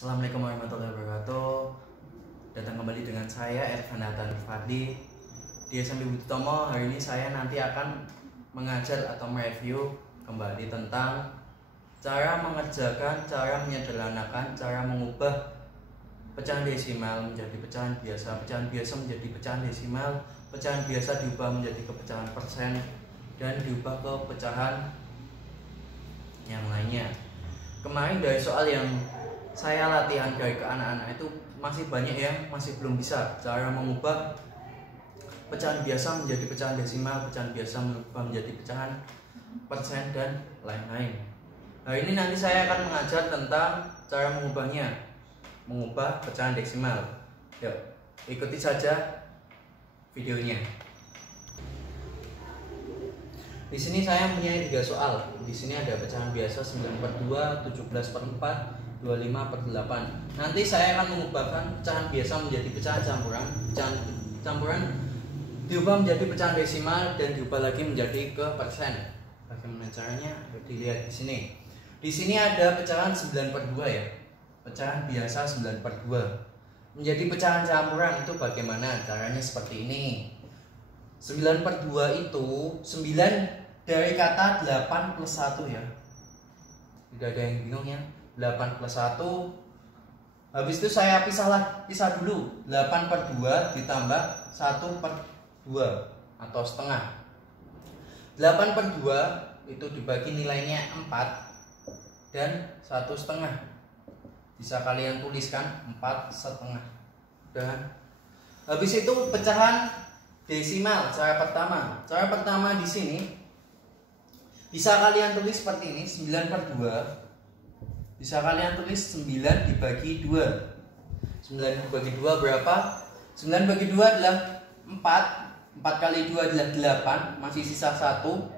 Assalamualaikum warahmatullahi wabarakatuh. Datang kembali dengan saya Ervan Nathan Fadli di SMP Budi Utomo. Hari ini saya nanti akan mengajar atau mereview kembali tentang cara mengerjakan, cara menyederhanakan, cara mengubah pecahan desimal menjadi pecahan biasa menjadi pecahan desimal, pecahan biasa diubah menjadi ke pecahan persen, dan diubah ke pecahan yang lainnya. Kemarin dari soal yang saya latihan dari ke anak-anak itu masih banyak yang masih belum bisa cara mengubah pecahan biasa menjadi pecahan desimal, pecahan biasa mengubah menjadi pecahan persen, dan lain-lain. Nah, ini nanti saya akan mengajar tentang cara mengubahnya, mengubah pecahan desimal. Yuk, ikuti saja videonya. Di sini saya punya 3 soal. Di sini ada pecahan biasa 9/2, 17/4, 25/8. Nanti saya akan mengubahkan pecahan biasa menjadi pecahan campuran. Pecahan campuran diubah menjadi pecahan desimal dan diubah lagi menjadi ke persen. Bagaimana caranya? Dilihat di sini. Di sini ada pecahan 9/2 ya. Pecahan biasa 9/2 menjadi pecahan campuran. Itu bagaimana? Caranya seperti ini. 9/2 itu 9 dari kata 8 plus 1 ya. Tidak ada yang bingung ya. 8 plus 1. Habis itu saya pisah dulu. 8/2 ditambah 1/2 atau setengah. 8/2 itu dibagi nilainya 4 dan 1/2. Bisa kalian tuliskan 4/2. Dan habis itu pecahan desimal. Cara pertama di sini bisa kalian tulis seperti ini. 9/2 bisa kalian tulis 9 dibagi 2. 9 dibagi 2 berapa? 9 bagi 2 adalah 4. 4 kali 2 adalah 8. Masih sisa 1.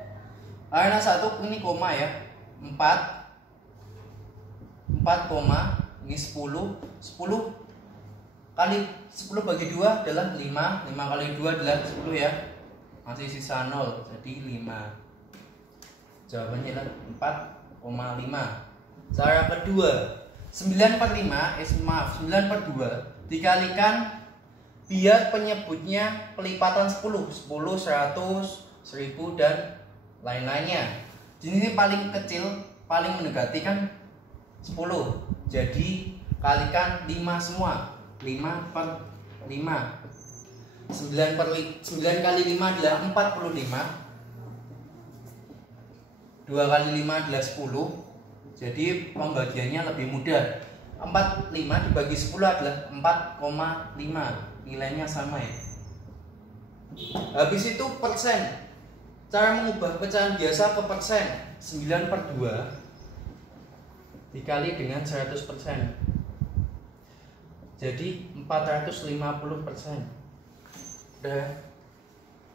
Karena 1 ini koma ya. 4 koma. Ini 10. 10 kali 10 bagi 2 adalah 5. 5 kali 2 adalah 10 ya. Masih sisa 0. Jadi 5. Jawabannya adalah 4,5. Cara kedua, 9/2 dikalikan biar penyebutnya pelipatan 10, 100, 1000 dan lain-lainnya. Di sini paling kecil, paling mendekati kan 10. Jadi kalikan 5 semua. 5/5. 9 kali 5 adalah 45. 2 kali 5 adalah 10. Jadi pembagiannya lebih mudah. 45 dibagi 10 adalah 4,5. Nilainya sama ya. Habis itu persen. Cara mengubah pecahan biasa ke persen. 9/2 dikali dengan 100%. Jadi 450%. Dan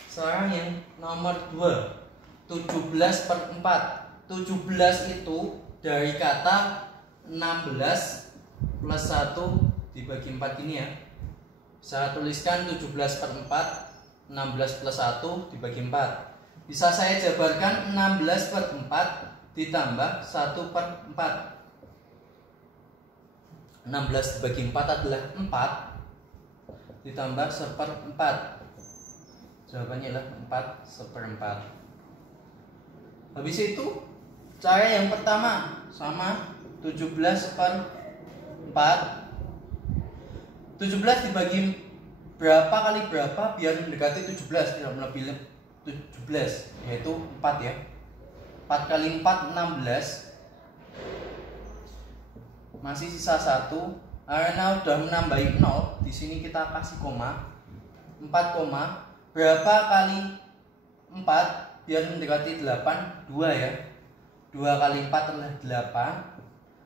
sekarang yang nomor 2, 17/4. 17 itu dari kata 16 plus 1 dibagi 4 ini ya. Saya tuliskan 17/4, 16 plus 1 dibagi 4. Bisa saya jabarkan 16/4 ditambah 1/4. 16 dibagi 4 adalah 4 ditambah 1/4. Jawabannya adalah 4/4. Habis itu cara yang pertama sama 17/4. 17 dibagi berapa kali berapa biar mendekati 17, tidak melebihi 17, yaitu 4 ya. 4 kali 4 16. Masih sisa 1. Karena udah menambahi 0, di sini kita kasih koma. 4 koma. Berapa kali 4 biar mendekati 8? 2 ya. 2 kali 4 adalah 8.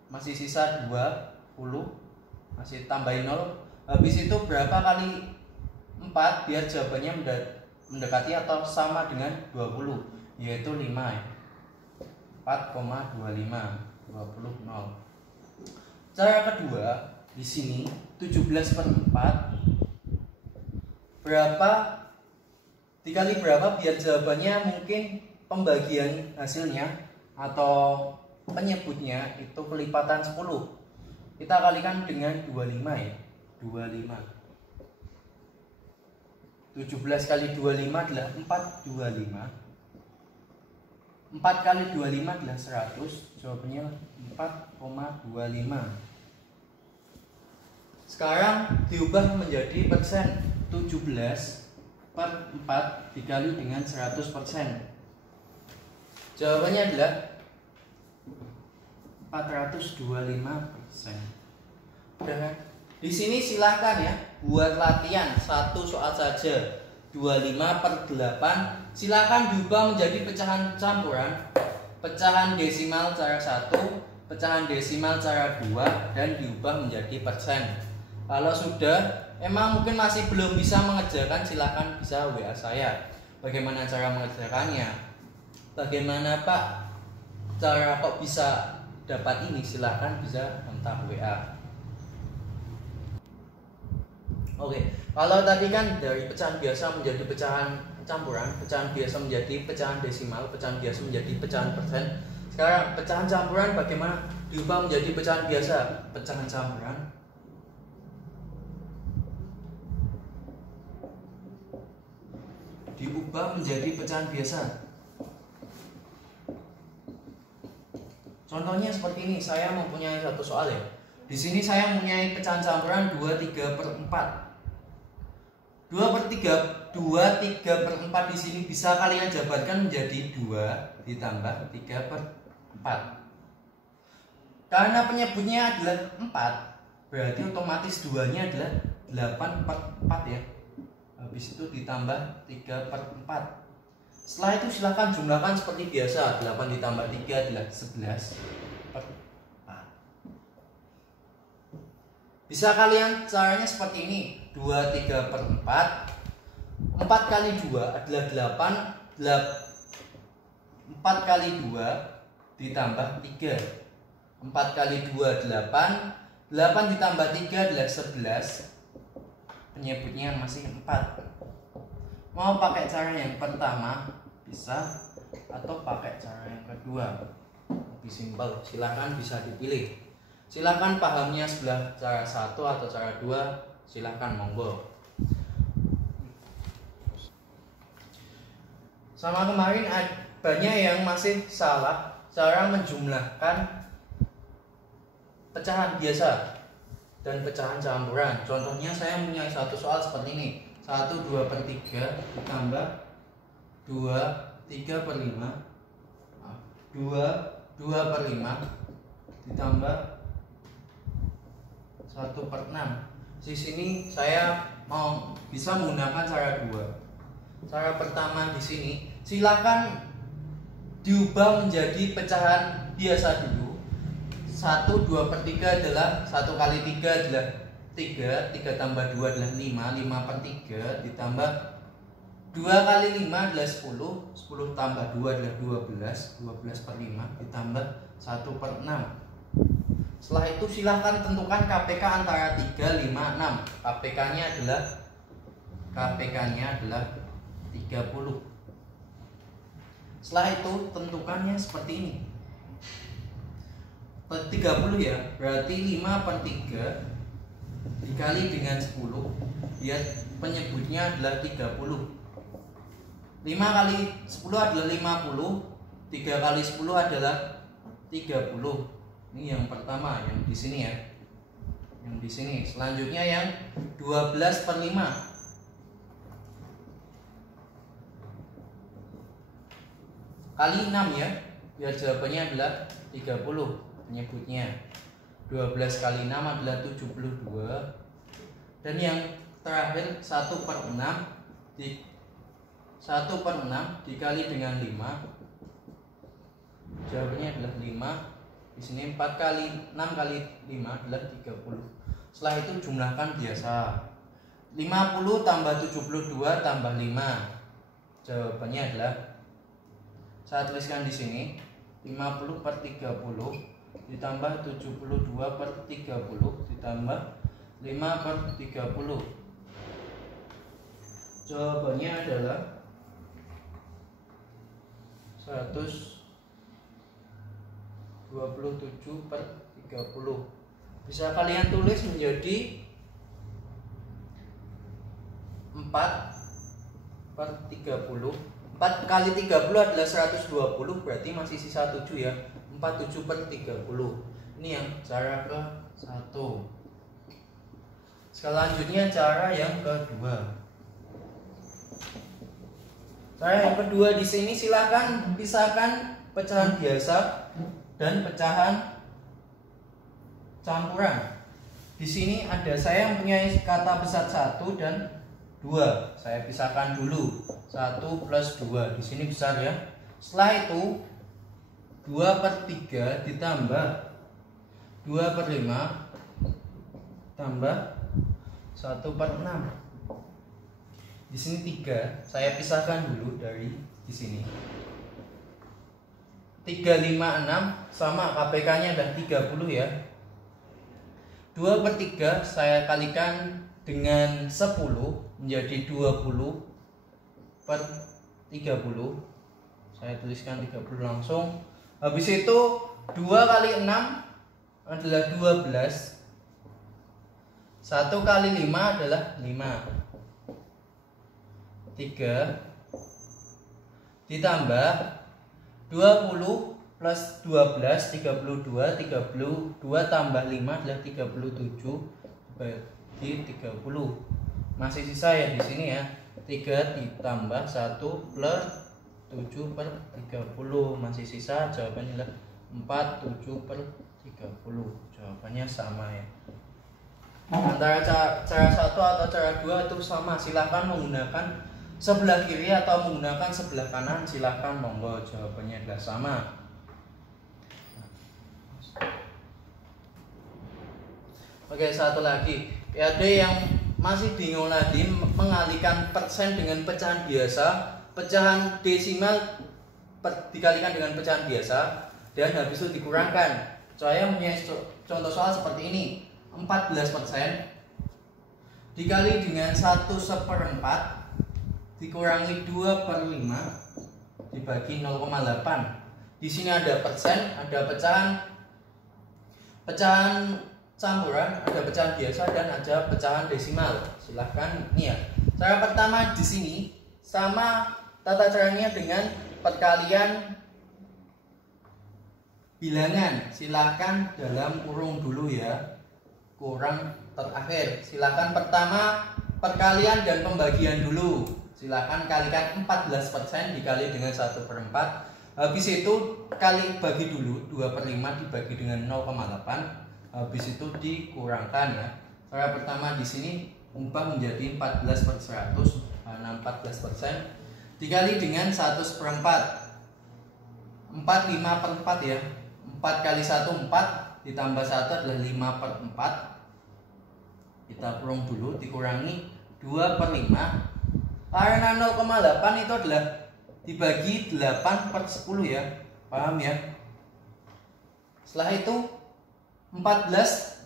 Masih sisa 20. Masih tambahin 0. Habis itu berapa kali 4 biar jawabannya mendekati atau sama dengan 20, yaitu 5 ya. 4,25. 20 0. Cara kedua di sini 17/4. Berapa dikali berapa biar jawabannya mungkin pembagian hasilnya atau penyebutnya itu kelipatan 10. Kita kalikan dengan 25 ya. 25. 17 kali 25 adalah 425. 4 kali 25 adalah 100. Jawabannya 4,25. Sekarang diubah menjadi persen. 17 per 4 dikali dengan 100%. Jawabannya adalah 425%. Udah kan? Di sini silahkan ya buat latihan satu soal saja. 25 per 8 silahkan diubah menjadi pecahan campuran, pecahan desimal cara 1, pecahan desimal cara 2, dan diubah menjadi persen. Kalau sudah emang mungkin masih belum bisa mengerjakan, silahkan bisa WA saya. Bagaimana cara mengerjakannya? Bagaimana Pak cara kok bisa dapat ini? Silahkan bisa kontak WA. Oke, kalau tadi kan dari pecahan biasa menjadi pecahan campuran, pecahan biasa menjadi pecahan desimal, pecahan biasa menjadi pecahan persen. Sekarang pecahan campuran bagaimana diubah menjadi pecahan biasa? Pecahan campuran diubah menjadi pecahan biasa. Contohnya seperti ini, saya mempunyai satu soal ya. Di sini saya mempunyai pecahan campuran 23 per 4. 2 per 4 di sini bisa kalian jabarkan menjadi 2 ditambah 3 per 4. Karena penyebutnya adalah 4, berarti otomatis 2-nya adalah 8 per 4 ya. Habis itu ditambah 3 per 4. Setelah itu silahkan jumlahkan seperti biasa. 8 ditambah 3 adalah 11 per 4. Bisa kalian caranya seperti ini. 23 per 4. 4 kali 2 adalah 8. 4 kali 2 ditambah 3. 4 kali 2 8. 8 ditambah 3 adalah 11. Penyebutnya masih 4. Mau pakai cara yang pertama bisa, atau pakai cara yang kedua lebih simpel, silahkan bisa dipilih. Silahkan pahamnya sebelah cara 1 atau cara 2, silahkan monggo. Sama kemarin banyak yang masih salah cara menjumlahkan pecahan biasa dan pecahan campuran. Contohnya saya punya satu soal seperti ini. 1 2 per 3 ditambah 2 3 per 5, 2 per 5 ditambah 1 per 6. Di sini saya mau bisa menggunakan cara 2. Cara pertama di sini silakan diubah menjadi pecahan biasa dulu. 1 2 per 3 adalah 1 kali 3 adalah 3, 3 tambah 2 adalah 5, 5 per 3 ditambah 2 kali 5 adalah 10, 10 tambah 2 adalah 12, 12 per 5 ditambah 1 per 6. Setelah itu silahkan tentukan KPK antara 3, 5, 6. KPK-nya adalah 30. Setelah itu tentukannya seperti ini. 30 ya, berarti 5 per 3 dikali dengan 10, ya penyebutnya adalah 30. 5 kali 10 adalah 50, 3 kali 10 adalah 30. Ini yang pertama, yang di sini ya. Yang di sini. Selanjutnya yang 12 per 5. Kali 6 ya. Biar jawabannya adalah 30 penyebutnya. 12 kali 6 adalah 72. Dan yang terakhir 1 per 6 1 per 6 dikali dengan 5. Jawabannya adalah 5. Di sini 4 kali 6 kali 5 adalah 30. Setelah itu jumlahkan biasa. 50 tambah 72 tambah 5. Jawabannya adalah, saya tuliskan di sini, 50 per 30 ditambah 72 per 30 ditambah 5 per 30. Jawabannya adalah 127 per 30. bisa kalian tulis menjadi 4 per 30. 4 kali 30 adalah 120, berarti masih sisa 7 ya. 47 per 30. Ini yang cara ke-1. Selanjutnya cara yang kedua. Cara yang kedua di sini silahkan pisahkan pecahan biasa dan pecahan campuran. Di sini ada saya mempunyai kata besar 1 dan 2. Saya pisahkan dulu. 1 plus 2. Di sini besar ya. Setelah itu 2 per 3 ditambah 2 per 5 tambah 1 per 6. Di sini 3. Saya pisahkan dulu dari di sini. 3, 5, 6 sama KPK-nya adalah 30 ya. 2 per 3 saya kalikan dengan 10 menjadi 20 per 30. Saya tuliskan 30 langsung. Habis itu 2 kali 6 adalah 12. 1 kali 5 adalah 5. 3 ditambah 20 plus 12 32. 32 tambah 5 adalah 37 bagi 30. Masih sisa ya di sini ya. 3 ditambah 1 plus 7 per 30. Masih sisa, jawabannya adalah 47 per 30. Jawabannya sama ya. Antara cara 1 atau cara 2 itu sama. Silahkan menggunakan sebelah kiri atau menggunakan sebelah kanan, silahkan monggo, jawabannya adalah sama. Oke, satu lagi. Ya, ada yang masih bingung lagi mengalihkan persen dengan pecahan biasa. Pecahan desimal dikalikan dengan pecahan biasa dan habis itu dikurangkan. Saya punya contoh soal seperti ini. 14% dikali dengan 1/4 dikurangi 2 per 5 dibagi 0,8. Di sini ada persen, ada pecahan campuran, ada pecahan biasa dan ada pecahan desimal. Silahkan nih ya. Cara pertama di sini sama tata caranya dengan perkalian bilangan. Silahkan dalam kurung dulu ya. Kurang terakhir. Silahkan pertama perkalian dan pembagian dulu. Silahkan kalikan 14% dikali dengan 1/4. Habis itu bagi dulu 2 per 5 dibagi dengan 0,8. Habis itu dikurangkan ya. Cara pertama di sini ubah menjadi 14 per 100 karena 14% dikali dengan 1/4. 4 5 per 4 ya. 4 kali 1 4 ditambah 1 adalah 5 per 4. Kita kurung dulu, dikurangi 2 per 5. Karena 0,8 itu adalah dibagi 8 per 10 ya. Paham ya? Setelah itu 14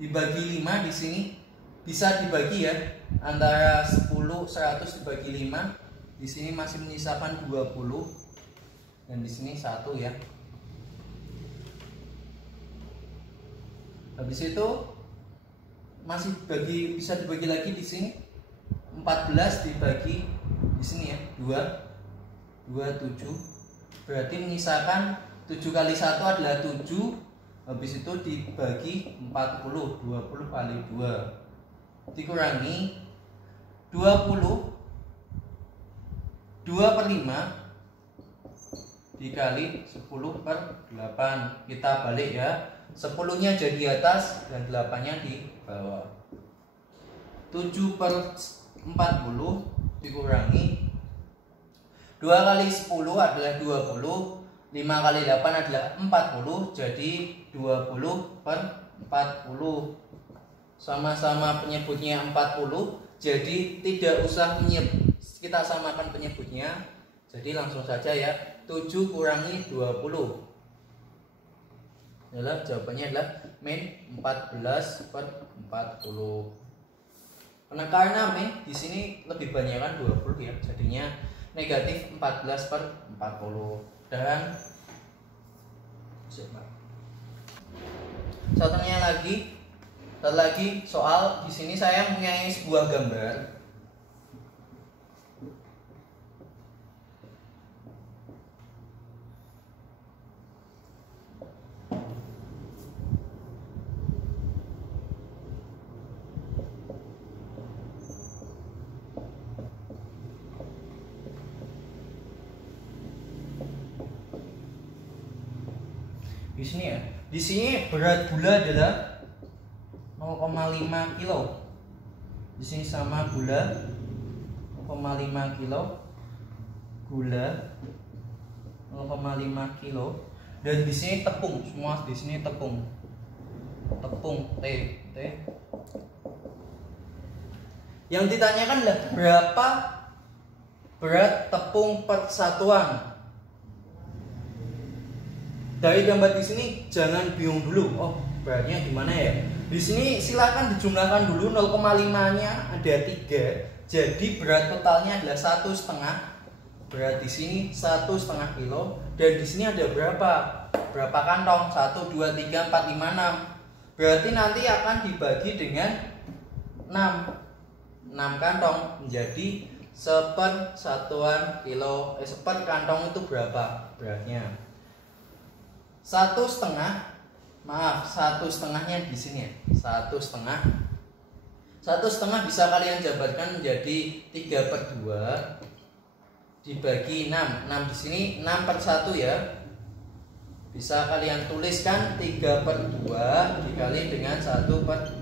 dibagi 5 di sini bisa dibagi ya. Antara 10 100 dibagi 5. Di sini masih menyisakan 20 dan di sini 1 ya. Habis itu masih bisa dibagi lagi di sini. 14 dibagi di sini ya 27 berarti menyisakan 7 kali 1 adalah 7. Habis itu dibagi 40 kali 2 dikurangi 20 2 per 5 dikali 10 per 8. Kita balik ya, 10 nya jadi atas dan 8 nya di bawah. 7 per 40 dikurangi 2 kali 10 adalah 20. 5 kali 8 adalah 40. Jadi 20 per 40. Sama-sama penyebutnya 40. Jadi tidak usah kita samakan penyebutnya. Jadi langsung saja ya. 7 kurangi 20 adalah jawabannya adalah min 14 per 40. Karena min di sini lebih banyak kan 20 ya. Jadinya negatif 14 per 40. Dan satunya lagi lagi soal di sini saya mempunyai sebuah gambar. Di sini ya. Di sini berat gula adalah 0,5 kilo. Di sini sama gula 0,5 kilo. Gula 0,5 kilo. Dan di sini tepung, semua di sini tepung. Tepung T. Yang ditanyakan adalah berapa berat tepung per satuan. Dari gambar di sini jangan bingung dulu. Oh, beratnya gimana ya? Di sini silakan dijumlahkan dulu 0,5-nya ada 3. Jadi berat totalnya adalah 1,5. Berat di sini 1,5 kilo. Dan di sini ada berapa? Berapa kantong? 1, 2, 3, 4, 5, 6. Berarti nanti akan dibagi dengan 6 kantong menjadi seper kantong itu berapa beratnya? 1,5. Maaf, 1,5-nya di sini ya. 1,5 bisa kalian jabarkan menjadi 3/2 dibagi 6. 6 di sini 6/1 ya. Bisa kalian tuliskan 3/2 dikali dengan 1/6.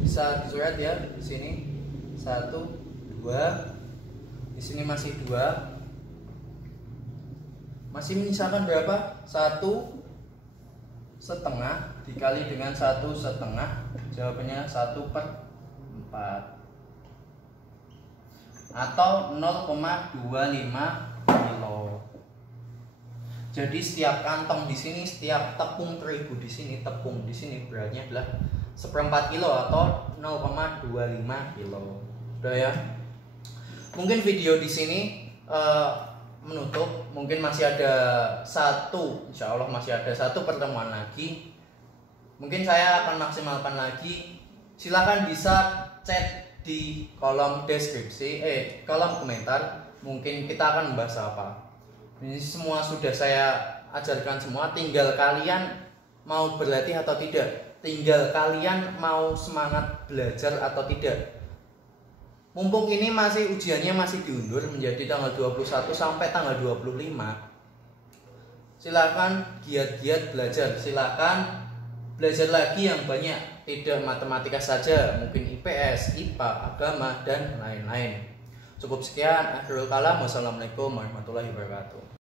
Bisa disurat ya di sini 1, 2. Di sini masih 2. Masih menyisakan berapa? 1,5 dikali dengan 1,5. Jawabannya 1/4 atau 0,25 kilo. Jadi setiap kantong di sini, setiap tepung terigu di sini, beratnya adalah 1/4 kilo atau 0,25 kilo. Sudah ya? Mungkin video di sini menutup. Mungkin masih ada insya Allah masih ada satu pertemuan lagi. Mungkin saya akan maksimalkan lagi. Silahkan bisa chat di kolom deskripsi, kolom komentar. Mungkin kita akan membahas apa. Ini semua sudah saya ajarkan semua. Tinggal kalian mau berlatih atau tidak. Tinggal kalian mau semangat belajar atau tidak. Mumpung ini ujiannya masih diundur menjadi tanggal 21 sampai tanggal 25. Silakan giat-giat belajar. Silakan belajar lagi yang banyak. Tidak matematika saja, mungkin IPS, IPA, agama dan lain-lain. Cukup sekian. Akhirul kalam. Wassalamualaikum warahmatullahi wabarakatuh.